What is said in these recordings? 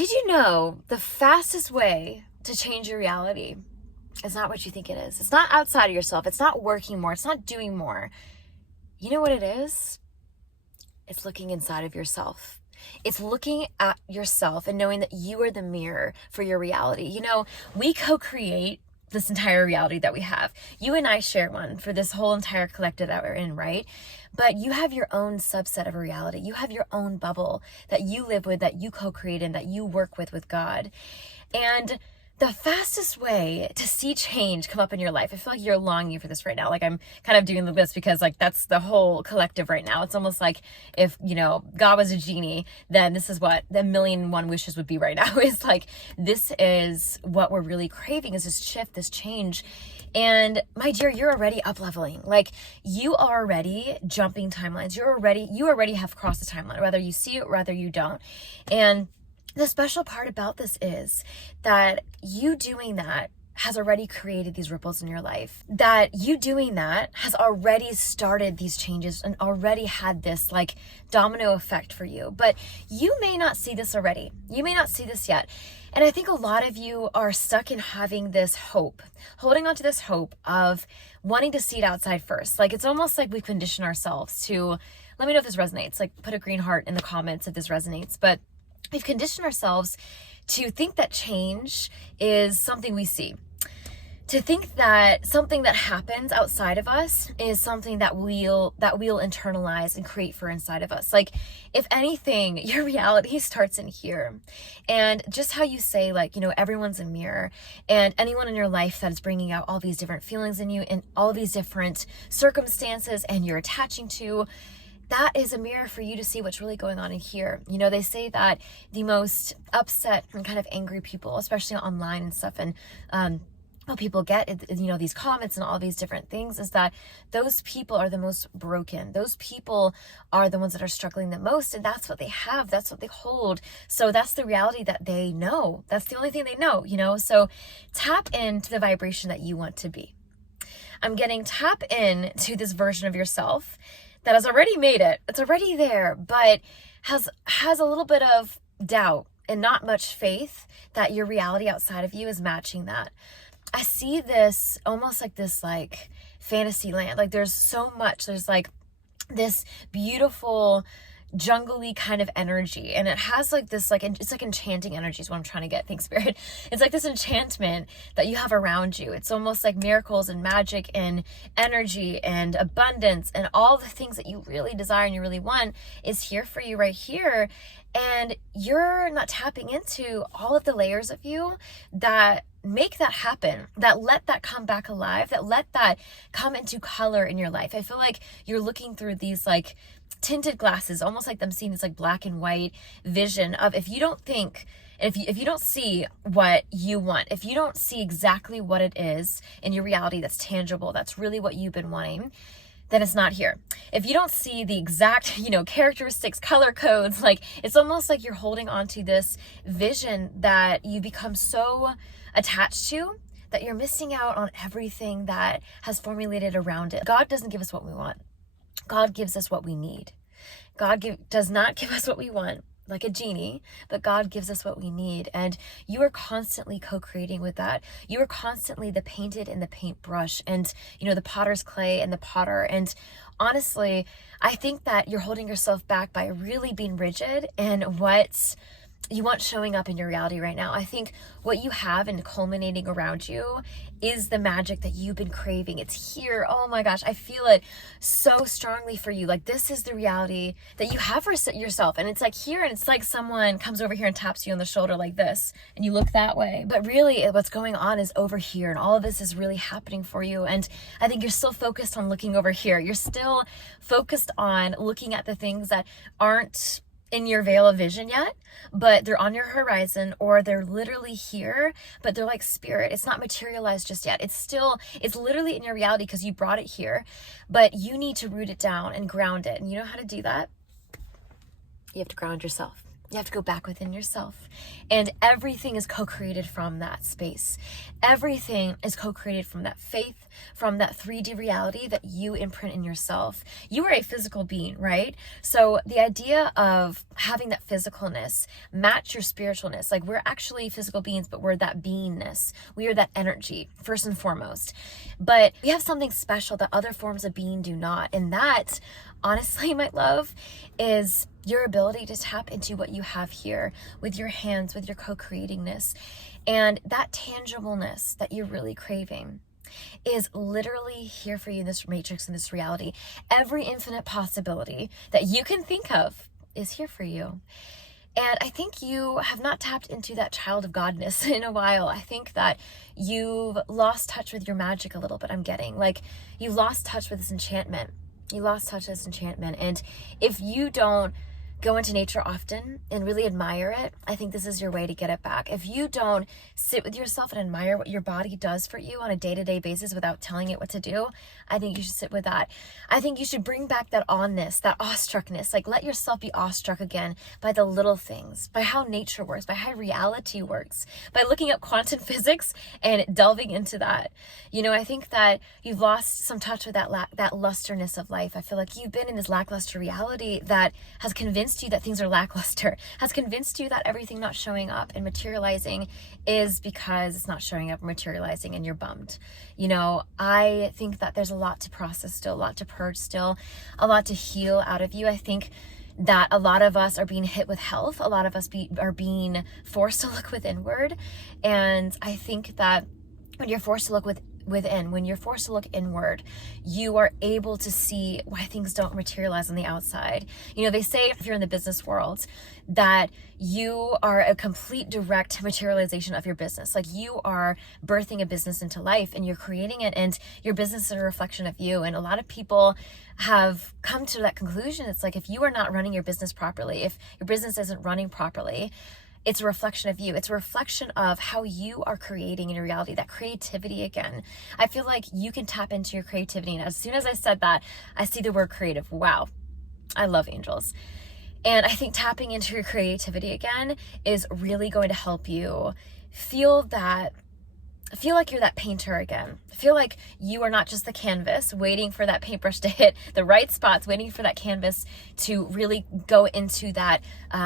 Did you know the fastest way to change your reality is not what you think it is? It's not outside of yourself. It's not working more. It's not doing more. You know what it is? It's looking inside of yourself. It's looking at yourself and knowing that you are the mirror for your reality. You know, we co-create this entire reality that we have. You and I share one for this whole entire collective that we're in, right? But you have your own subset of a reality. You have your own bubble that you live with, that you co-create in, that you work with God. And the fastest way to see change come up in your life, I feel like you're longing for this right now. Like I'm kind of doing this because like that's the whole collective right now. It's almost like if, you know, God was a genie, then this is what the 1,000,001 wishes would be right now. It's like, this is what we're really craving, is this shift, this change. And my dear, you're already up leveling. Like you are already jumping timelines. You already have crossed the timeline, whether you see it, whether you don't. And the special part about this is that you doing that has already created these ripples in your life. That you doing that has already started these changes and already had this like domino effect for you. But you may not see this already. You may not see this yet. And I think a lot of you are stuck in having this hope, holding on to this hope of wanting to see it outside first. Like it's almost like we condition ourselves to, let me know if this resonates, like put a green heart in the comments if this resonates. But we've conditioned ourselves to think that change is something we see. To think that something that happens outside of us is something that we'll internalize and create for inside of us. Like, if anything, your reality starts in here. And just how you say, like, you know, everyone's a mirror, and anyone in your life that is bringing out all these different feelings in you and all these different circumstances and you're attaching to, that is a mirror for you to see what's really going on in here. You know, they say that the most upset and kind of angry people, especially online and stuff, and what people get, you know, these comments and all these different things, is that those people are the most broken. Those people are the ones that are struggling the most, and that's what they have. That's what they hold. So that's the reality that they know. That's the only thing they know, you know? So tap into the vibration that you want to be. I'm getting tap in to this version of yourself that has already made it. It's already there, but has a little bit of doubt and not much faith that your reality outside of you is matching that. I see this almost like this like fantasy land. Like there's so much, there's like this beautiful jungly kind of energy, and it has like this like it's like enchanting energy is what I'm trying to get. Thanks, Spirit. It's like this enchantment that you have around you. It's almost like miracles and magic and energy and abundance and all the things that you really desire and you really want is here for you right here. And you're not tapping into all of the layers of you that make that happen, that let that come back alive, that let that come into color in your life. I feel like you're looking through these like tinted glasses, almost like them seeing this like black and white vision of, if you don't think, if you don't see what you want, if you don't see exactly what it is in your reality that's tangible, that's really what you've been wanting, then it's not here. If you don't see the exact, you know, characteristics, color codes, like it's almost like you're holding on to this vision that you become so attached to that you're missing out on everything that has formulated around it. God doesn't give us what we want. God gives us what we need. Does not give us what we want like a genie, but God gives us what we need. And you are constantly co-creating with that. You are constantly the painted and the paintbrush and, you know, the potter's clay and the potter. And honestly, I think that you're holding yourself back by really being rigid in what you want showing up in your reality right now. I think what you have and culminating around you is the magic that you've been craving. It's here. Oh my gosh, I feel it so strongly for you. Like this is the reality that you have for yourself. And it's like here, and it's like someone comes over here and taps you on the shoulder like this, and you look that way. But really what's going on is over here, and all of this is really happening for you. And I think you're still focused on looking over here. You're still focused on looking at the things that aren't in your veil of vision yet, but they're on your horizon, or they're literally here, but they're like spirit. It's not materialized just yet. It's literally in your reality because you brought it here, but you need to root it down and ground it. And you know how to do that? You have to ground yourself. You have to go back within yourself. And everything is co-created from that space. Everything is co-created from that faith, from that 3D reality that you imprint in yourself. You are a physical being, right? So the idea of having that physicalness match your spiritualness, like we're actually physical beings, but we're that beingness. We are that energy, first and foremost. But we have something special that other forms of being do not. And that, honestly, my love, is your ability to tap into what you have here with your hands, with your co-creatingness, and that tangibleness that you're really craving is literally here for you in this matrix, in this reality. Every infinite possibility that you can think of is here for you. And I think you have not tapped into that child of godness in a while. I think that you've lost touch with your magic a little bit. I'm getting like you've lost touch with this enchantment. You lost touch with this enchantment. And if you don't go into nature often and really admire it, I think this is your way to get it back. If you don't sit with yourself and admire what your body does for you on a day-to-day basis without telling it what to do, I think you should sit with that. I think you should bring back that awness, that awestruckness. Like, let yourself be awestruck again by the little things, by how nature works, by how reality works, by looking up quantum physics and delving into that. You know, I think that you've lost some touch with that lusterness of life. I feel like you've been in this lackluster reality that has convinced you that things are lackluster, has convinced you that everything not showing up and materializing is because it's not showing up or materializing and you're bummed. You know, I think that there's a lot to process still, a lot to purge still, a lot to heal out of you. I think that a lot of us are being hit with health. A lot of us are being forced to look withinward. And I think that when you're forced to look within, when you're forced to look inward, you are able to see why things don't materialize on the outside. You know, they say if you're in the business world that you are a complete direct materialization of your business. Like, you are birthing a business into life and you're creating it, and your business is a reflection of you. And a lot of people have come to that conclusion. It's like, if you are not running your business properly, if your business isn't running properly, it's a reflection of you. It's a reflection of how you are creating in your reality, that creativity again. I feel like you can tap into your creativity. And as soon as I said that, I see the word creative. Wow. I love angels. And I think tapping into your creativity again is really going to help you feel like you're that painter again. Feel like you are not just the canvas waiting for that paintbrush to hit the right spots, waiting for that canvas to really go into that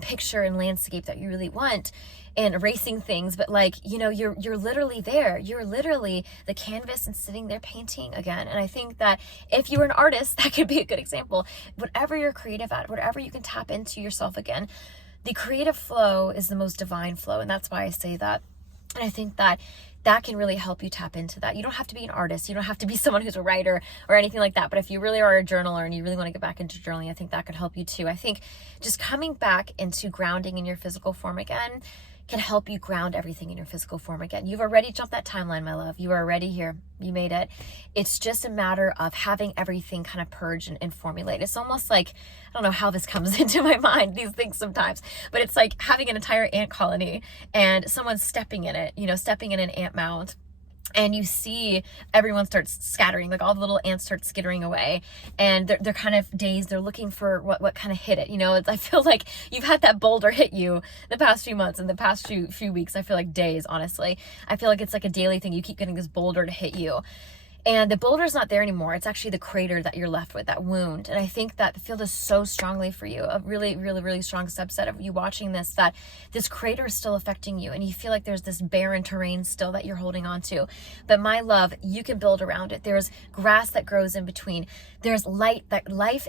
picture and landscape that you really want, and erasing things. But like, you know, you're literally there. You're literally the canvas and sitting there painting again. And I think that if you were an artist, that could be a good example. Whatever you're creative at, whatever you can tap into yourself again, the creative flow is the most divine flow. And that's why I say that. And I think that can really help you tap into that. You don't have to be an artist. You don't have to be someone who's a writer or anything like that. But if you really are a journaler and you really want to get back into journaling, I think that could help you too. I think just coming back into grounding in your physical form again can help you ground everything in your physical form again. You've already jumped that timeline, my love. You are already here. You made it. It's just a matter of having everything kind of purge and formulate. It's almost like, I don't know how this comes into my mind, these things sometimes, but it's like having an entire ant colony and someone stepping in it, you know, stepping in an ant mound. And you see everyone starts scattering, like all the little ants start skittering away, and they're kind of dazed. They're looking for what kind of hit it. You know, I feel like you've had that boulder hit you the past few months and the past few weeks. I feel like days, honestly. I feel like it's like a daily thing. You keep getting this boulder to hit you. And the boulder's not there anymore. It's actually the crater that you're left with, that wound. And I think that the field is so strongly for you, a really, really, really strong subset of you watching this, that this crater is still affecting you. And you feel like there's this barren terrain still that you're holding on to. But my love, you can build around it. There's grass that grows in between. There's life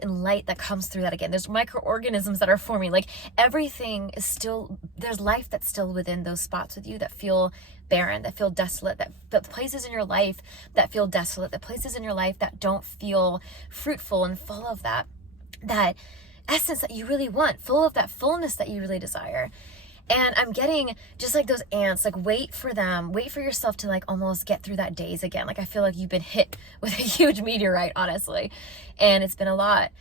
and light that comes through that again. There's microorganisms that are forming. Like, everything is still, there's life that's still within those spots with you that feel barren, that feel desolate, that places in your life that feel desolate, the places in your life that don't feel fruitful and full of that essence that you really want, full of that fullness that you really desire. And I'm getting just like those ants, like wait for yourself to like almost get through that daze again. Like, I feel like you've been hit with a huge meteorite, honestly. And it's been a lot.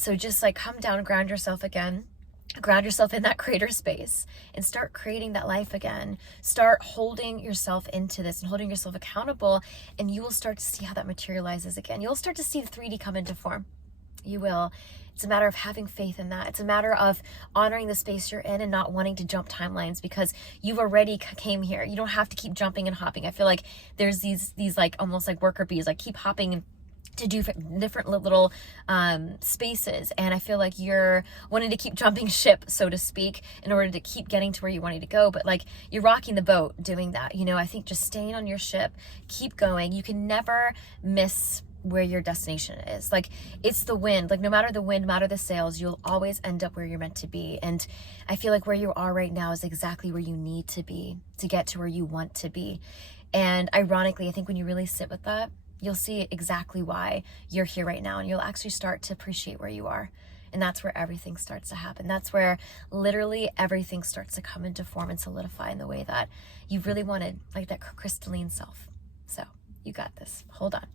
So just like come down, ground yourself again. Ground yourself in that crater space and start creating that life again. Start holding yourself into this and holding yourself accountable, and you will start to see how that materializes again. You'll start to see the 3D come into form. You will. It's a matter of having faith in that. It's a matter of honoring the space you're in and not wanting to jump timelines because you've already came here. You don't have to keep jumping and hopping. I feel like there's these like almost like worker bees, like keep hopping to do different little spaces, and I feel like you're wanting to keep jumping ship, so to speak, in order to keep getting to where you wanted to go, but like you're rocking the boat doing that. You know, I think just staying on your ship, keep going. You can never miss where your destination is. Like it's the wind. Like no matter the wind, no matter the sails, you'll always end up where you're meant to be. And I feel like where you are right now is exactly where you need to be to get to where you want to be. And ironically, I think when you really sit with that, you'll see exactly why you're here right now, and you'll actually start to appreciate where you are. And that's where everything starts to happen. That's where literally everything starts to come into form and solidify in the way that you really wanted, like that crystalline self. So you got this. Hold on.